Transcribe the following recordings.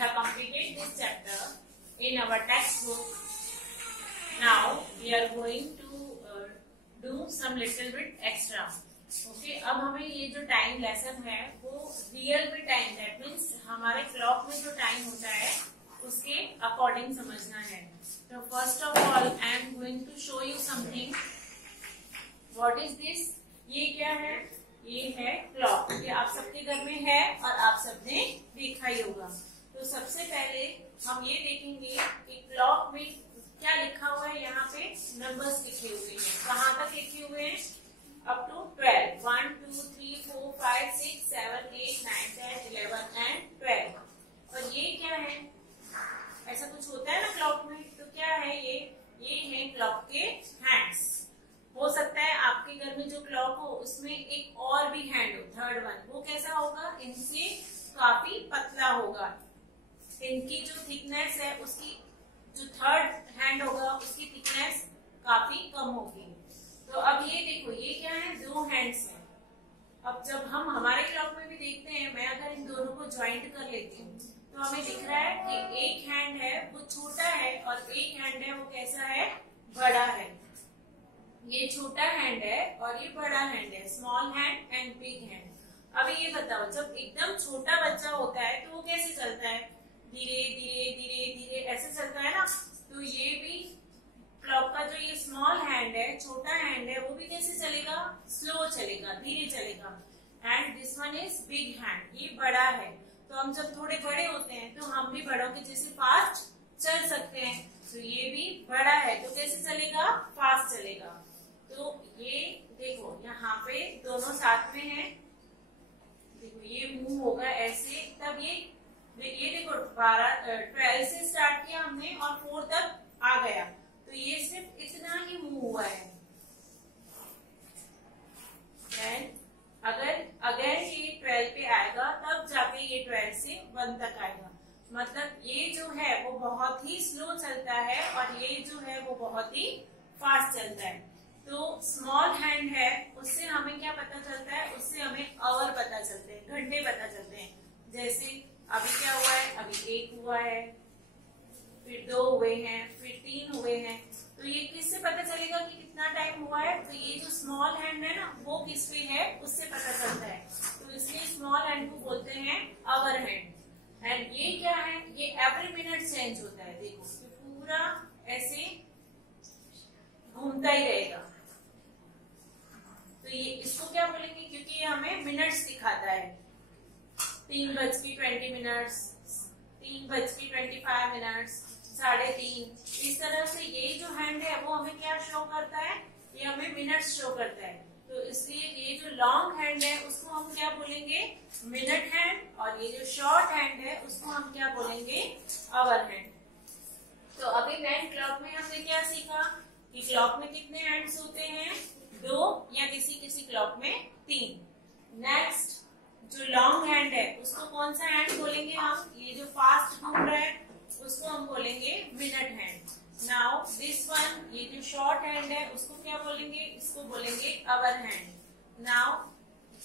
have completed this chapter in our textbook. Now we are going to do some little bit extra. Okay, अब हमें ये जो time lesson है वो real में टाइम, दैट मीन्स हमारे क्लॉक में जो टाइम होता है उसके अकॉर्डिंग समझना है. तो first of all I am going to show you something. What is this? ये क्या है? ये है क्लॉक. ये आप सबके घर में है और आप सबने देखा ही होगा. तो सबसे पहले हम ये देखेंगे कि क्लॉक में क्या लिखा हुआ है. यहाँ पे नंबर्स लिखे हुए हैं. कहाँ तक लिखे हुए हैं? Up to 12. 1 2 3 4 5 6 7 8 9 10 11 एंड 12. और ये क्या है? ऐसा कुछ होता है ना क्लॉक में. तो क्या है ये है क्लॉक के हैंड्स. हो सकता है आपके घर में जो क्लॉक हो उसमें एक और भी हैंड हो, थर्ड वन. वो कैसा होगा? इनसे काफी पतला होगा. इनकी जो थिकनेस है उसकी, जो थर्ड हैंड होगा उसकी थिकनेस काफी कम होगी. तो अब ये देखो, ये क्या है? दो हैंड्स हैं. अब जब हम हमारे क्लॉक में भी देखते हैं, मैं अगर इन दोनों को ज्वाइंट कर लेती हूँ तो हमें दिख रहा है कि एक हैंड है वो छोटा है और एक हैंड है वो कैसा है? बड़ा है. ये छोटा हैंड है और ये बड़ा हैंड है. Small hand and big hand. अभी ये बताओ, जब एकदम छोटा बच्चा होता है तो वो कैसे चलता है? धीरे धीरे धीरे धीरे ऐसे चलता है ना. तो ये भी क्लॉक का जो ये स्मॉल हैंड है, छोटा हैंड है, वो भी कैसे चलेगा? स्लो चलेगा, धीरे चलेगा. And this one is big hand. ये बड़ा है. तो हम जब थोड़े बड़े होते हैं तो हम भी बड़ों के जैसे फास्ट चल सकते हैं. तो ये भी बड़ा है तो कैसे चलेगा? फास्ट चलेगा. तो ये देखो यहाँ पे दोनों साथ में है. देखो ये मूव होगा ऐसे, तब ये देखो 12 से स्टार्ट किया हमने और 4 तक आ गया. तो ये सिर्फ इतना ही मूव हुआ है. अगर ये 12 पे आएगा तब जाके ये 12 से 1 तक आएगा. मतलब ये जो है वो बहुत ही स्लो चलता है और ये जो है वो बहुत ही फास्ट चलता है. तो स्मॉल हैंड है, उससे हमें क्या पता चलता है? उससे हमें आवर पता चलते हैं, घंटे पता चलते हैं. जैसे अभी क्या हुआ है? अभी 1 हुआ है, फिर 2 हुए हैं, फिर 3 हुए हैं. तो ये किससे पता चलेगा कि कितना टाइम हुआ है? तो ये जो स्मॉल हैंड है ना वो किस पे है उससे पता चलता है. तो इसलिए स्मॉल हैंड को बोलते हैं आवर हैंड. एंड ये क्या है? ये एवरी मिनट चेंज होता है. देखो पूरा ऐसे घूमता ही रहेगा. तो ये इसको क्या बोलेंगे? क्योंकि ये हमें मिनट्स दिखाता है. 3:20 3:25 3:30. इस तरह से ये जो हैंड है वो हमें क्या शो करता है? ये हमें मिनट्स शो करता है. तो इसलिए ये जो लॉन्ग हैंड है उसको हम क्या बोलेंगे? Minute hand. और ये जो शॉर्ट हैंड है उसको हम क्या बोलेंगे? Hour hand. तो अभी मैन क्लॉक में हमने क्या सीखा कि क्लॉक में कितने हैंड्स होते हैं? 2 या किसी क्लॉक में 3. नेक्स्ट जो लॉन्ग हैंड है उसको कौन सा हैंड बोलेंगे हम? ये जो फास्ट घूम रहा है उसको हम बोलेंगे minute hand. Now this one, ये जो शॉर्ट हैंड है उसको क्या बोलेंगे? इसको बोलेंगे आवर हैंड. नाउ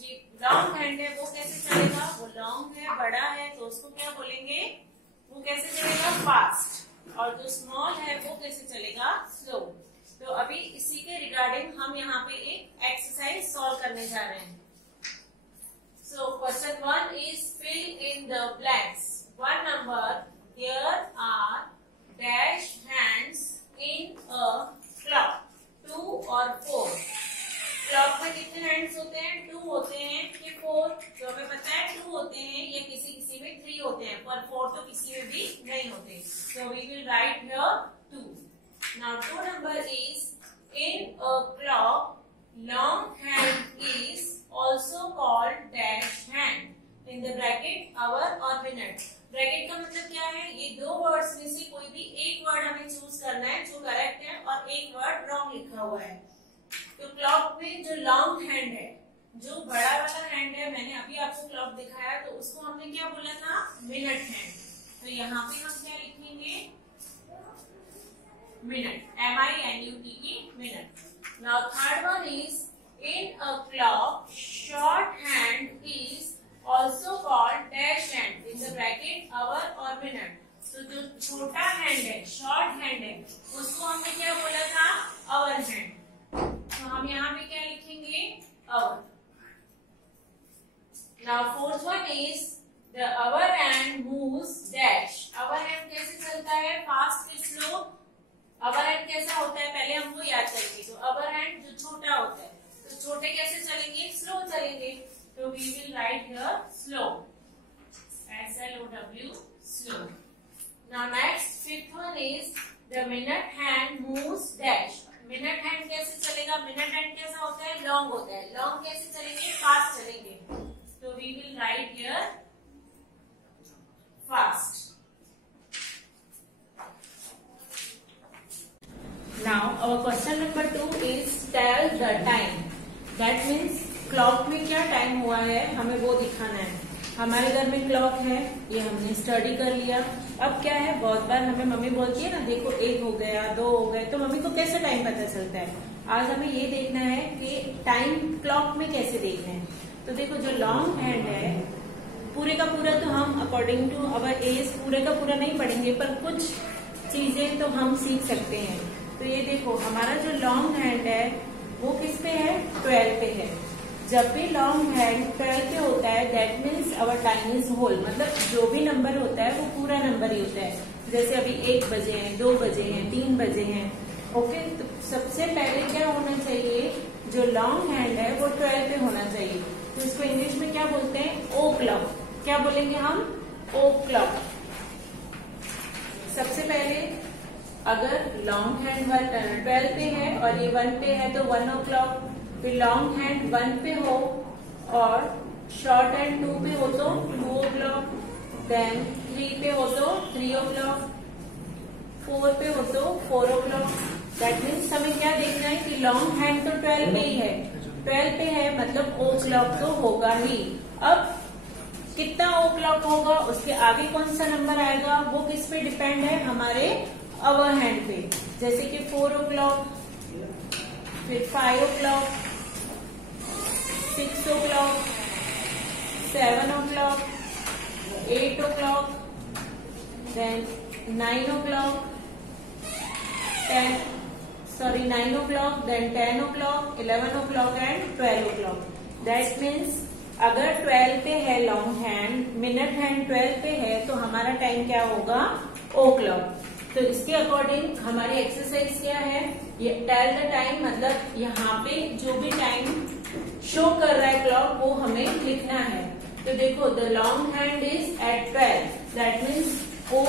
ये लॉन्ग हैंड है वो कैसे चलेगा? वो लॉन्ग है, बड़ा है, तो उसको क्या बोलेंगे? वो कैसे चलेगा? फास्ट. और जो स्मॉल है वो कैसे चलेगा? स्लो. तो अभी इसी के रिगार्डिंग हम यहाँ पे एक एक्सरसाइज सॉल्व करने जा रहे हैं. So question 1 is fill in the blanks. One number. Here are dash hands in a clock. 2 और 4. क्लॉक में कितने हैंड्स होते हैं? 2 होते हैं कि 4? तो हमें पता है 2 होते हैं या किसी में 3 होते हैं, पर 4 तो किसी में भी नहीं होते. So we will write here 2. Now 2 number is in a clock. Long hand is also called dash hand. In the bracket hour और minute. ब्रैकेट का मतलब क्या है? ये 2 वर्ड्स में से कोई भी एक वर्ड हमें चूज करना है जो करेक्ट है और एक वर्ड रॉन्ग लिखा हुआ है. तो क्लॉक में जो लॉन्ग हैंड है, जो बड़ा वाला हैंड है, मैंने अभी आपको क्लॉक दिखाया तो उसको हमने क्या बोला था? Minute hand. तो यहाँ पे हम क्या लिखेंगे? Minute. MINUTE minute. Now third one is in a clock short hand is also called dash hand. In the bracket hour or minute. तो जो छोटा हैंड है, शॉर्ट हैंड है, उसको हमने क्या बोला था, आवर हैंड। तो हम यहाँ पे क्या लिखेंगे, hour. Now fourth one is the hour hand moves dash. Hour hand कैसे चलता है, फास्ट के स्लो। आवर हैंड कैसा होता है, पहले हम वो याद करेंगे। तो आवर हैंड जो छोटा होता है, तो छोटे कैसे चलेंगे, स्लो चलेंगे। तो we will write here slow, SLOW, slow. Now next fifth one is the minute hand moves dash. Minute hand कैसे चलेगा, मिनट हैंड कैसा होता है, लॉन्ग होता है। लॉन्ग कैसे चलेंगे, फास्ट चलेंगे। तो we will write here fast. Now our question number 2 is tell the time. That means clock में क्या टाइम हुआ है हमें वो दिखाना है। हमारे घर में क्लॉक है, ये हमने स्टडी कर लिया। अब क्या है, बहुत बार हमें मम्मी बोलती है ना, देखो 1 हो गया, 2 हो गए, तो मम्मी को कैसे टाइम पता चलता है। आज हमें ये देखना है कि टाइम क्लॉक में कैसे देखना है। तो देखो जो लॉन्ग हैंड है, पूरे का पूरा तो हम अकॉर्डिंग टू अवर एज पूरे का पूरा नहीं पढ़ेंगे, पर कुछ चीजें तो हम सीख सकते हैं। तो ये देखो हमारा जो लॉन्ग हैंड है वो किस पे है, 12 पे है। जब भी लॉन्ग हैंड 12 पे होता है, that means hour time is whole. मतलब जो भी नंबर होता है वो पूरा नंबर ही होता है। जैसे अभी 1 बजे हैं, 2 बजे हैं, 3 बजे हैं। ओके, तो सबसे पहले क्या होना चाहिए, जो लॉन्ग हैंड है वो 12 पे होना चाहिए। तो इसको इंग्लिश में क्या बोलते हैं, ओ क्लॉक। क्या बोलेंगे हम, ओ क्लॉक। सबसे पहले अगर लॉन्ग हैंड 12 पे है और ये 1 पे है तो 1 o'clock। फिर लॉन्ग हैंड 1 पे हो और शॉर्ट हैंड 2 पे हो तो 2 o'clock। देन 3 पे हो तो 3 o'clock। 4 पे हो तो 4 o'clock। दैट मीन्स हमें क्या देखना है कि लॉन्ग हैंड तो 12 पे ही है, 12 पे है मतलब ओ क्लॉक तो होगा ही। अब कितना ओ क्लॉक होगा, उसके आगे कौन सा नंबर आएगा, वो किस पे डिपेंड है, हमारे आवर हैंड पे। जैसे कि 4 o'clock, फिर 5 o'clock, 6 o'clock, 7 o'clock, 8 o'clock, then 9 o'clock, 9 o'clock, then 10 o'clock, 11 o'clock and 12 o'clock. That means अगर 12 पे है लॉन्ग हैंड, मिनट हैंड 12 पे है, तो हमारा टाइम क्या होगा, ओ क्लॉक। तो इसके अकॉर्डिंग हमारी एक्सरसाइज क्या है, ये टेल द टाइम, मतलब यहाँ पे जो भी टाइम शो कर रहा है क्लॉक वो हमें लिखना है। तो देखो the long hand is at 12, that means o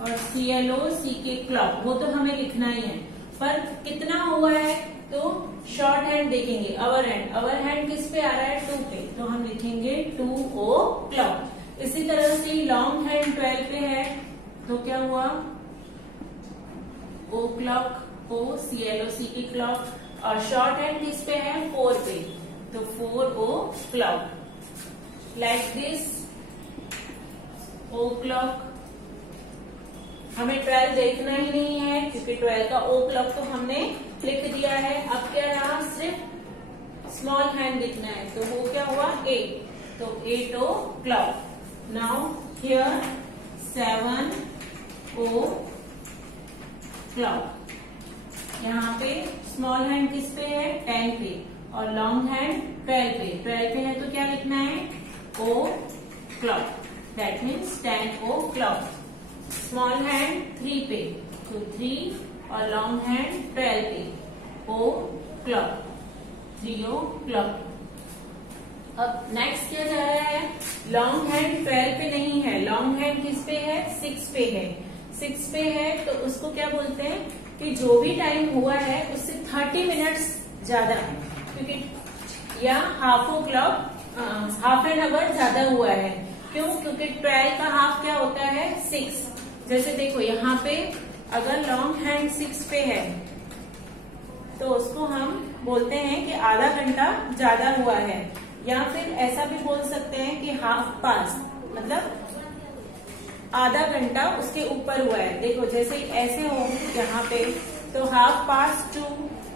और CLOCK क्लॉक, वो तो हमें लिखना ही है। पर कितना हुआ है, तो शॉर्ट हैंड देखेंगे, अवर हैंड। अवर हैंड किस पे आ रहा है, 2 पे, तो हम लिखेंगे 2 o'clock। इसी तरह से लॉन्ग हैंड 12 पे है तो क्या हुआ, o'clock, o CLOCK clock. और शॉर्ट हैंड किस पे है, 4 पे, तो 4 o'clock। Like this o'clock. हमें 12 देखना ही नहीं है क्योंकि 12 का ओ क्लॉक तो हमने लिख दिया है। अब क्या रहा, सिर्फ स्मॉल हैंड लिखना है, तो वो क्या हुआ, 8, तो 8 o'clock। Now here 7 o'clock। यहाँ पे स्मॉल हैंड किस पे है, 10 पे, और लॉन्ग हैंड 12 पे। 12 पे है तो क्या लिखना है, o'clock, that means 10 o'clock। Small hand 3 पे, तो 3, और लॉन्ग हैंड 12 पे, ओ क्लॉक, 3 o'clock। अब नेक्स्ट क्या जा रहा है, लॉन्ग हैंड 12 पे नहीं है, लॉन्ग हैंड किस पे है, 6 पे है। 6 पे है तो उसको क्या बोलते हैं कि जो भी टाइम हुआ है उससे 30 मिनट्स ज्यादा है, क्योंकि या हाफ एन आवर ज्यादा हुआ है। क्यों, क्योंकि 12 का हाफ क्या होता है, 6। जैसे देखो यहाँ पे अगर लॉन्ग हैंड 6 पे है तो उसको हम बोलते हैं कि आधा घंटा ज्यादा हुआ है, या फिर ऐसा भी बोल सकते हैं कि हाफ पास, मतलब आधा घंटा उसके ऊपर हुआ है। देखो जैसे ऐसे हो यहाँ पे, तो half past 2,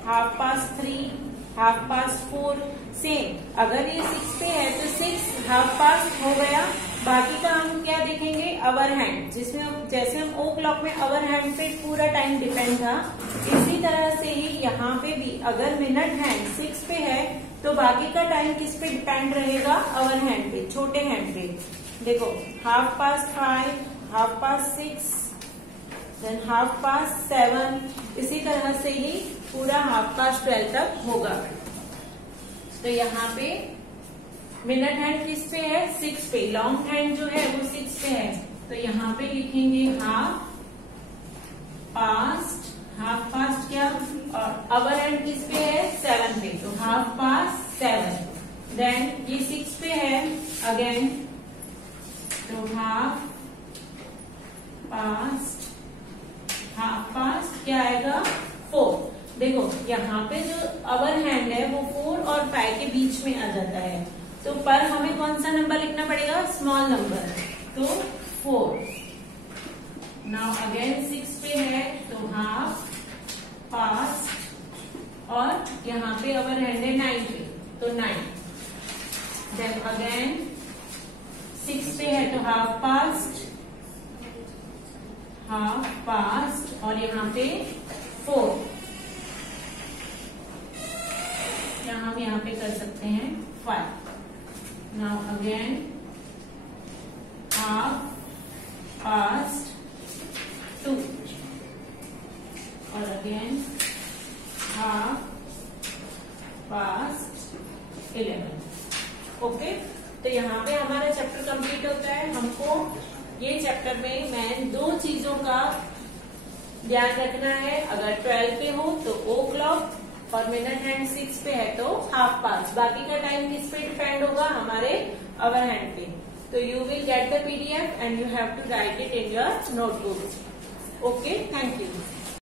half past 3, half past 4, same. अगर ये 6 पे है तो 6 हाफ पास हो गया, बाकी का हम क्या लिखेंगे अवर हैंड, जिसमें जैसे हम ओ क्लॉक में अवर हैंड पे पूरा टाइम डिपेंड था, इसी तरह से ही यहाँ पे भी अगर मिनट हैंड 6 पे है तो बाकी का टाइम किस पे डिपेंड रहेगा, अवर हैंड पे, छोटे हैंड पे। देखो 5:30, 6:30, देन 7:30, इसी तरह से ही पूरा 12:30 तक होगा। तो यहाँ पे मिनट हैंड किस पे है, 6 पे, लॉन्ग हैंड जो है वो 6 पे है, तो यहाँ पे लिखेंगे हाफ पास्ट क्या, और अवर हैंड किस पे है, 7 पे, तो 7:30। देन ये 6 पे है अगेन, तो हाफ पास्ट क्या आएगा, 4। देखो यहाँ पे जो अवर हैंड है वो 4 और 5 के बीच में आ जाता है, तो पर हमें कौन सा नंबर लिखना पड़ेगा, स्मॉल नंबर, तो 4। नाउ अगेन 6 पे है तो हाफ पास्ट, और यहाँ पे अवर हैंड है 9 पे, तो 9। देन अगेन 6 पे है तो हाफ पास्ट, और यहाँ पे 4, हम यहाँ पे कर सकते हैं 5। नाउ अगेन हाफ पास्ट 2, और अगेन हाफ पास्ट 11। ओके, तो यहाँ पे हमारा चैप्टर कंप्लीट होता है। हमको ये चैप्टर में मैं 2 चीजों का ध्यान रखना है, अगर 12 पे हो तो ओ क्लॉक, और मिनट हैंड 6 पे है तो हाफ पास्ट, बाकी का टाइम किस पे डिपेंड होगा, हमारे अवर हैंड पे। तो you will get the PDF and you have to write it in your notebook. Okay, thank you.